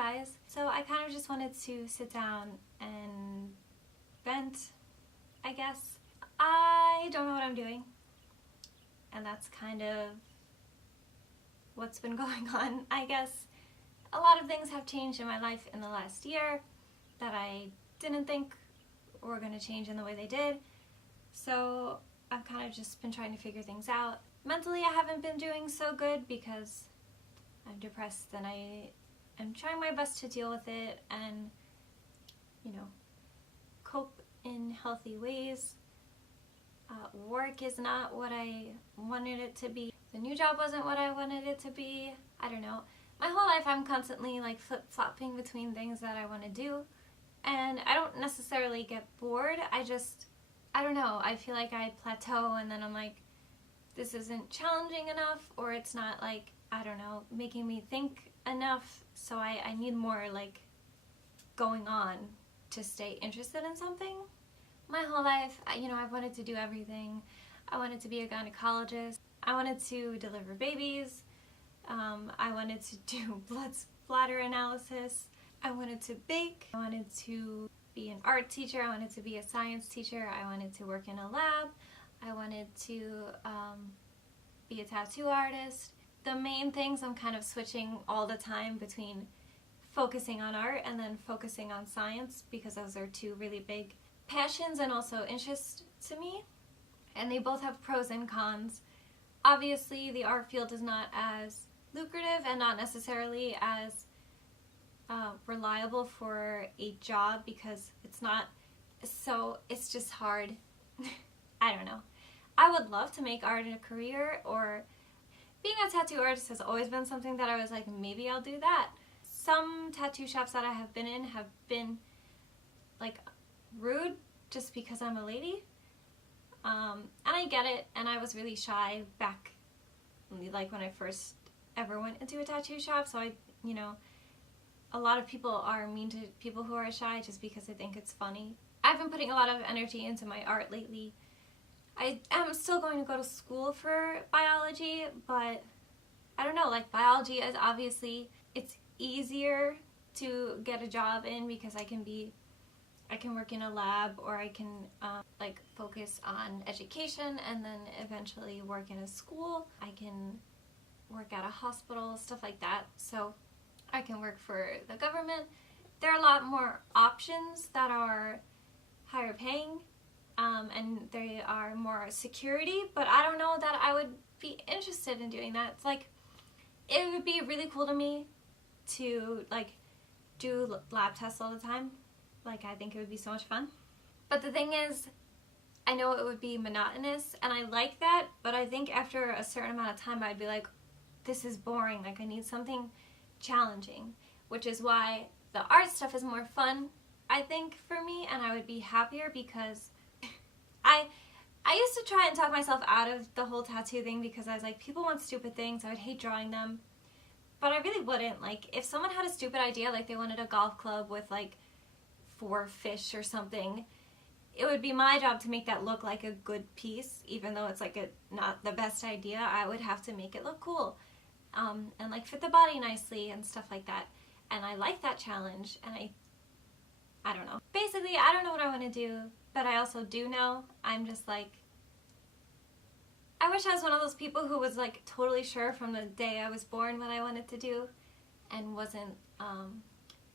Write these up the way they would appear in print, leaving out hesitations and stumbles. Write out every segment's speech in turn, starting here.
guys. So I kind of just wanted to sit down and vent, I guess. I don't know what I'm doing, and that's kind of what's been going on, I guess. A lot of things have changed in my life in the last year that I didn't think were going to change in the way they did. So I've kind of just been trying to figure things out. Mentally, I haven't been doing so good because I'm depressed, and I am trying my best to deal with it and, you know, cope in healthy ways. Work is not what I wanted it to be. The new job wasn't what I wanted it to be. I don't know. My whole life I'm constantly like flip-flopping between things that I want to do, and I don't necessarily get bored. I don't know. I feel like I plateau, and then I'm like, this isn't challenging enough, or it's not like, I don't know, making me think enough. So I need more like going on to stay interested in something. My whole life, I've wanted to do everything. I wanted to be a gynecologist. I wanted to deliver babies. I wanted to do blood splatter analysis. I wanted to bake. I wanted to be an art teacher. I wanted to be a science teacher. I wanted to work in a lab. I wanted to be a tattoo artist. The main things I'm kind of switching all the time between focusing on art and then focusing on science, because those are two really big passions and also interests to me, and they both have pros and cons. Obviously, the art field is not as lucrative and not necessarily as reliable for a job, because it's just hard. I don't know. I would love to make art a career, or being a tattoo artist has always been something that I was like, maybe I'll do that. Some tattoo shops that I have been in have been like rude just because I'm a lady, and I get it, and I was really shy back like when I first ever went into a tattoo shop, so a lot of people are mean to people who are shy just because they think it's funny. I've been putting a lot of energy into my art lately. I am still going to go to school for biology, but I don't know, like biology is obviously, it's easier to get a job in because I can work in a lab, or I can like focus on education and then eventually work in a school. I can work at a hospital, stuff like that. So I can work for the government. There are a lot more options that are higher paying, and they are more security, but I don't know that I would be interested in doing that. It's like, it would be really cool to me to like do lab tests all the time. Like, I think it would be so much fun. But the thing is, I know it would be monotonous, and I like that, but I think after a certain amount of time I'd be like, this is boring, like I need something challenging, which is why the art stuff is more fun, I think, for me, and I would be happier because I used to try and talk myself out of the whole tattoo thing, because I was like, people want stupid things, I would hate drawing them, but I really wouldn't. Like, if someone had a stupid idea, like they wanted a golf club with like 4 fish or something, it would be my job to make that look like a good piece, even though it's like not the best idea. I would have to make it look cool, and like fit the body nicely and stuff like that, and I like that challenge, and I don't know. Basically, I don't know what I want to do, but I also do know. I'm just like, I wish I was one of those people who was like totally sure from the day I was born what I wanted to do and wasn't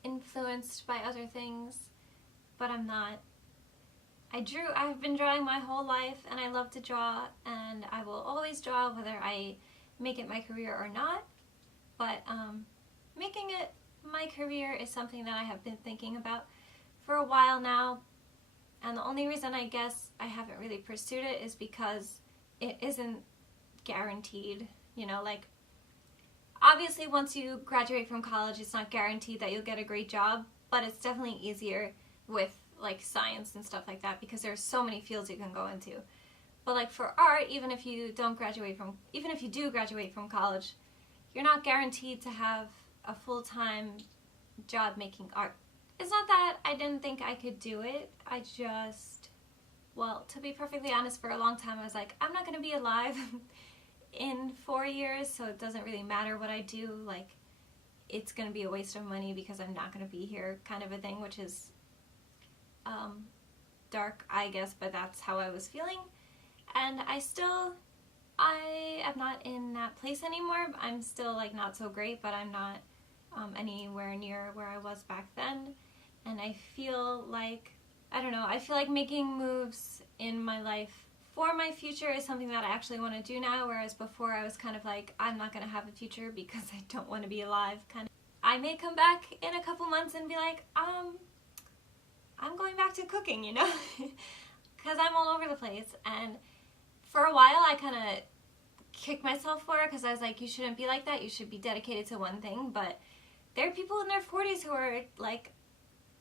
influenced by other things, but I'm not. I've been drawing my whole life, and I love to draw, and I will always draw whether I make it my career or not, but making it my career is something that I have been thinking about for a while now, and the only reason I guess I haven't really pursued it is because it isn't guaranteed, like, obviously once you graduate from college it's not guaranteed that you'll get a great job, but it's definitely easier with like science and stuff like that, because there's so many fields you can go into. But like for art, even if you do graduate from college, you're not guaranteed to have a full-time job making art. It's not that I didn't think I could do it, well, to be perfectly honest, for a long time I was like, I'm not going to be alive in 4 years, so it doesn't really matter what I do. Like, it's going to be a waste of money because I'm not going to be here kind of a thing, which is dark, I guess, but that's how I was feeling. And I am not in that place anymore. I'm still like not so great, but I'm not anywhere near where I was back then. And I feel like, I don't know, I feel like making moves in my life for my future is something that I actually want to do now, whereas before I was kind of like, I'm not going to have a future because I don't want to be alive, kind of. I may come back in a couple months and be like, I'm going back to cooking, you know, because I'm all over the place. And for a while I kind of kicked myself for it because I was like, you shouldn't be like that, you should be dedicated to one thing. But there are people in their 40s who are like,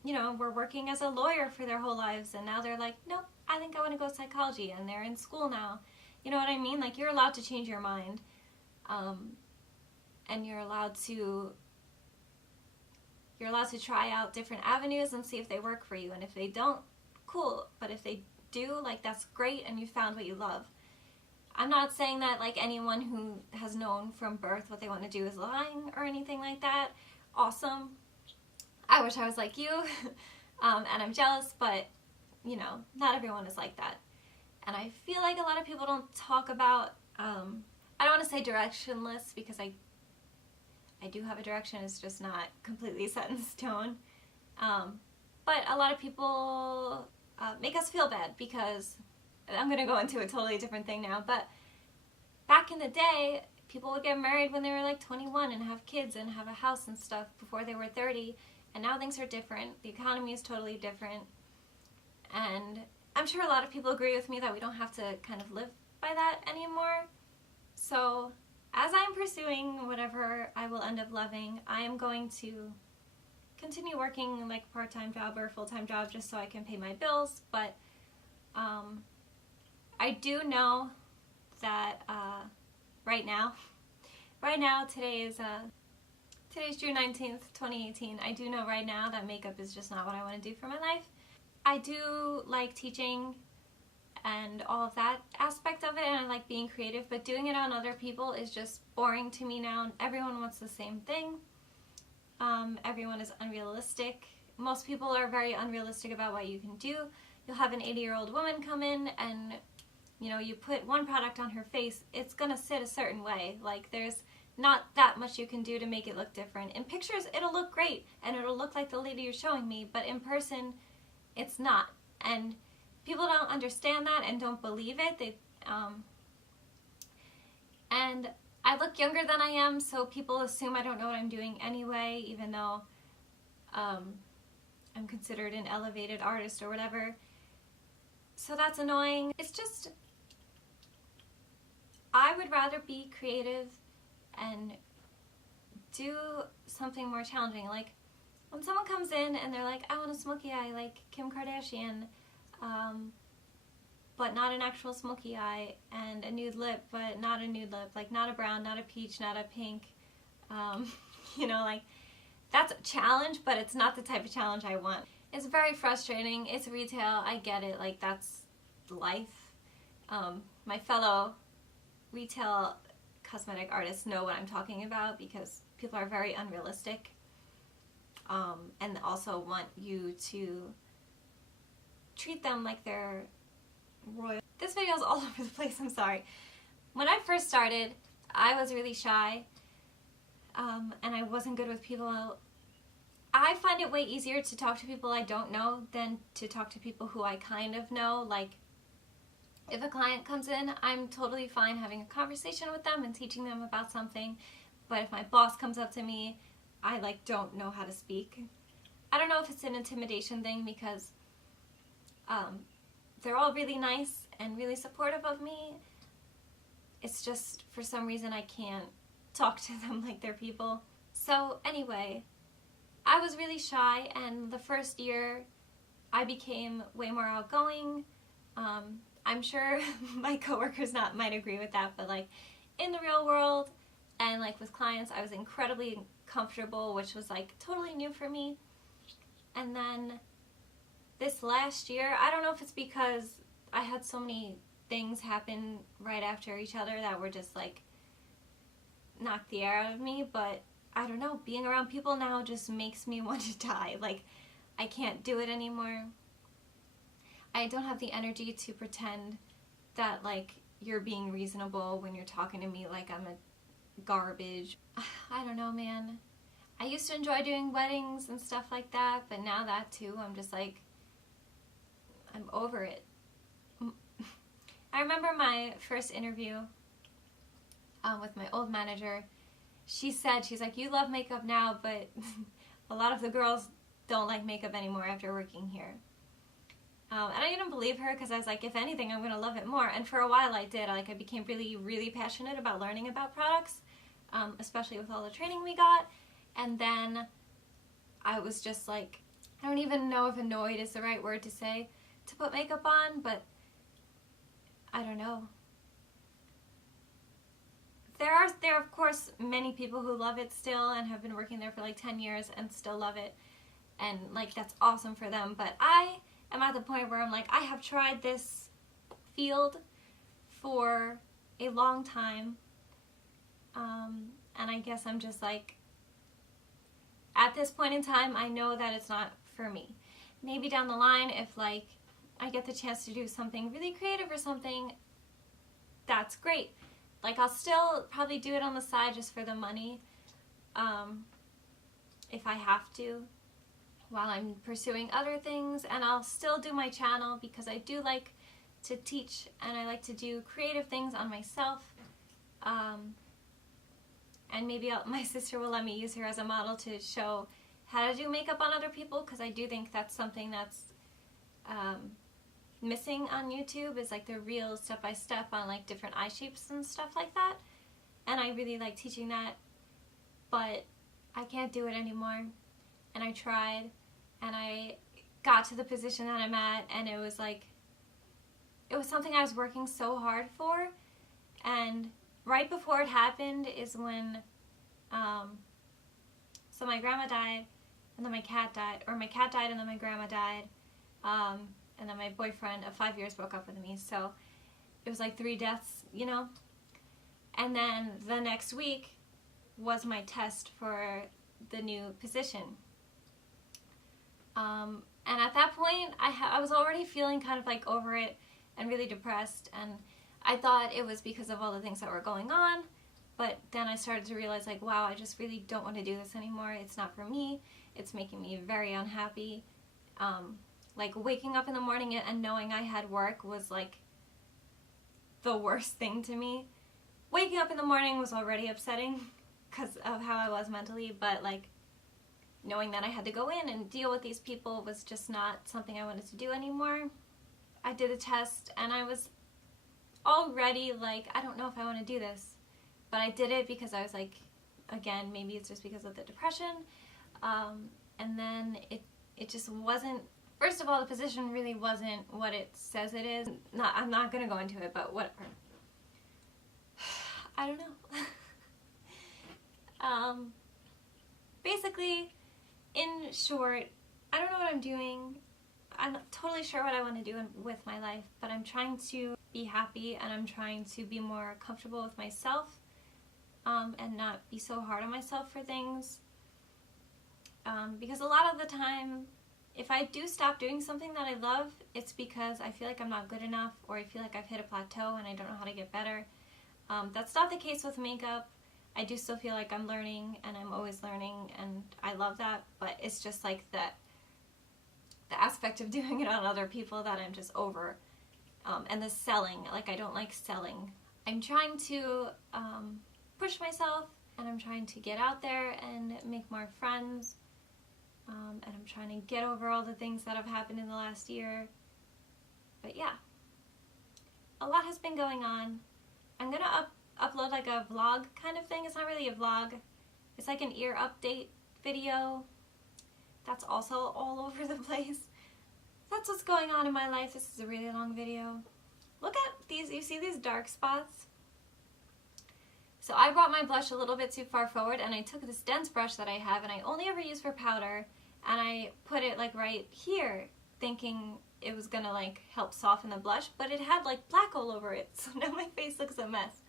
you know, were working as a lawyer for their whole lives, and now they're like, nope, I think I want to go psychology, and they're in school now. You know what I mean? Like, you're allowed to change your mind, and you're allowed to try out different avenues and see if they work for you. And if they don't, cool. But if they do, like, that's great, and you found what you love. I'm not saying that like anyone who has known from birth what they want to do is lying or anything like that. Awesome. I wish I was like you, and I'm jealous, but you know, not everyone is like that. And I feel like a lot of people don't talk about, I don't want to say directionless, because I do have a direction, it's just not completely set in stone. But a lot of people make us feel bad because, I'm going to go into a totally different thing now, but back in the day, people would get married when they were like 21 and have kids and have a house and stuff before they were 30, and now things are different. The economy is totally different, and I'm sure a lot of people agree with me that we don't have to kind of live by that anymore. So as I'm pursuing whatever I will end up loving, I am going to continue working like a part-time job or a full-time job just so I can pay my bills. But I do know that right now, today's June 19th, 2018, I do know right now that makeup is just not what I want to do for my life. I do like teaching and all of that aspect of it, and I like being creative, but doing it on other people is just boring to me now. Everyone wants the same thing. Everyone is unrealistic. Most people are very unrealistic about what you can do. You'll have an 80-year-old woman come in and, you know, you put one product on her face, it's gonna sit a certain way. Like, there's not that much you can do to make it look different. In pictures, it'll look great, and it'll look like the lady you're showing me, but in person, it's not. And people don't understand that and don't believe it. And I look younger than I am, so people assume I don't know what I'm doing anyway, even though I'm considered an elevated artist or whatever. So that's annoying. It's just, I would rather be creative and do something more challenging. Like, when someone comes in and they're like, I want a smoky eye like Kim Kardashian, but not an actual smoky eye, and a nude lip, but not a nude lip, like not a brown, not a peach, not a pink, you know, like, that's a challenge, but it's not the type of challenge I want. It's very frustrating. It's retail. I get it. Like, that's life. My fellow retail cosmetic artists know what I'm talking about because people are very unrealistic, and also want you to treat them like they're royal. This video is all over the place, I'm sorry. When I first started, I was really shy, and I wasn't good with people. I find it way easier to talk to people I don't know than to talk to people who I kind of know. Like, if a client comes in, I'm totally fine having a conversation with them and teaching them about something, but if my boss comes up to me, I like don't know how to speak. I don't know if it's an intimidation thing because they're all really nice and really supportive of me. It's just, for some reason, I can't talk to them like they're people. So anyway, I was really shy, and the first year I became way more outgoing. I'm sure my coworkers might agree with that, but like in the real world and like with clients, I was incredibly comfortable, which was like totally new for me. And then this last year, I don't know if it's because I had so many things happen right after each other that were just like knocked the air out of me, but I don't know, being around people now just makes me want to die. Like, I can't do it anymore. I don't have the energy to pretend that, like, you're being reasonable when you're talking to me like I'm a garbage. I don't know, man. I used to enjoy doing weddings and stuff like that, but now that too, I'm just like, I'm over it. I remember my first interview with my old manager. She's like, you love makeup now, but a lot of the girls don't like makeup anymore after working here. And I didn't believe her because I was like, if anything, I'm going to love it more. And for a while I did. I became really, really passionate about learning about products, especially with all the training we got. And then I was just like, I don't even know if annoyed is the right word to say to put makeup on, but I don't know. There are of course many people who love it still and have been working there for like 10 years and still love it, and like that's awesome for them. But I am at the point where I'm like, I have tried this field for a long time, and I guess I'm just like, at this point in time, I know that it's not for me. Maybe down the line, if like I get the chance to do something really creative or something, that's great. Like, I'll still probably do it on the side just for the money, if I have to, while I'm pursuing other things. And I'll still do my channel because I do like to teach and I like to do creative things on myself. And maybe my sister will let me use her as a model to show how to do makeup on other people, because I do think that's something that's missing on YouTube, is like the real step-by-step on like different eye shapes and stuff like that. And I really like teaching that, but I can't do it anymore. And I tried, and I got to the position that I'm at, and it was like, it was something I was working so hard for. And right before it happened is when, so my grandma died, and then my cat died, or my cat died and then my grandma died, and then my boyfriend of 5 years broke up with me, so it was like 3 deaths, you know? And then the next week was my test for the new position. And at that point, I was already feeling kind of like over it and really depressed, and I thought it was because of all the things that were going on, but then I started to realize like, wow, I just really don't want to do this anymore. It's not for me. It's making me very unhappy. Like, waking up in the morning and knowing I had work was like the worst thing to me. Waking up in the morning was already upsetting because of how I was mentally, but like knowing that I had to go in and deal with these people was just not something I wanted to do anymore. I did a test and I was already like, I don't know if I want to do this, but I did it because I was like, again, maybe it's just because of the depression, and then it just wasn't. First of all, the position really wasn't what it says it is. I'm not gonna go into it, but whatever. I don't know. Basically, in short, I don't know what I'm doing. I'm not totally sure what I want to do with my life, but I'm trying to be happy, and I'm trying to be more comfortable with myself, and not be so hard on myself for things. Because a lot of the time, if I do stop doing something that I love, it's because I feel like I'm not good enough, or I feel like I've hit a plateau and I don't know how to get better. That's not the case with makeup. I do still feel like I'm learning, and I'm always learning, and I love that, but it's just like the aspect of doing it on other people that I'm just over. And the selling, like, I don't like selling. I'm trying to push myself, and I'm trying to get out there and make more friends. And I'm trying to get over all the things that have happened in the last year. But yeah, a lot has been going on. I'm gonna upload like a vlog kind of thing. It's not really a vlog. It's like an ear update video. That's also all over the place. That's what's going on in my life. This is a really long video. Look at these. You see these dark spots? So I brought my blush a little bit too far forward, and I took this dense brush that I have and I only ever use for powder, and I put it like right here, thinking it was gonna like help soften the blush, but it had like black all over it, so now my face looks a mess.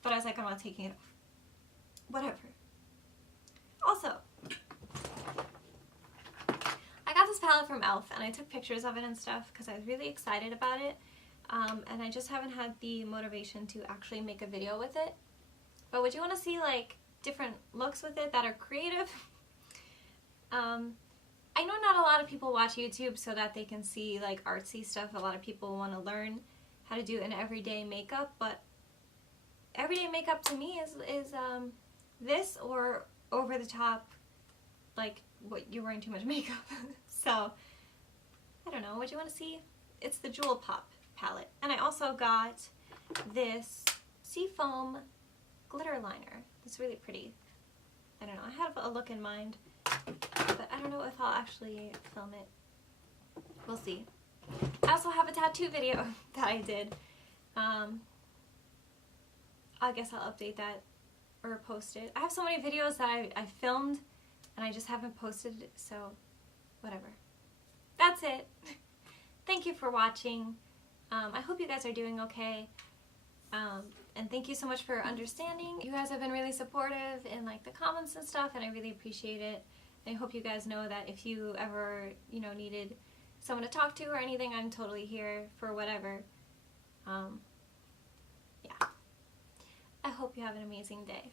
But I was like, I'm not taking it off. Whatever. Also, I got this palette from e.l.f. and I took pictures of it and stuff because I was really excited about it. And I just haven't had the motivation to actually make a video with it. But would you want to see like different looks with it that are creative? I know not a lot of people watch YouTube so that they can see like artsy stuff. A lot of people want to learn how to do an everyday makeup, but everyday makeup to me is this or over the top, like what you're wearing too much makeup. So I don't know, what do you want to see? It's the Jewel Pop palette. And I also got this Seafoam glitter liner. It's really pretty. I don't know, I have a look in mind, but I don't know if I'll actually film it. We'll see. I also have a tattoo video that I did. I guess I'll update that or post it. I have so many videos that I filmed and I just haven't posted it, so whatever. That's it. Thank you for watching. I hope you guys are doing okay. And thank you so much for understanding. You guys have been really supportive in like the comments and stuff, and I really appreciate it. And I hope you guys know that if you ever, you know, needed someone to talk to or anything, I'm totally here for whatever. Yeah. I hope you have an amazing day.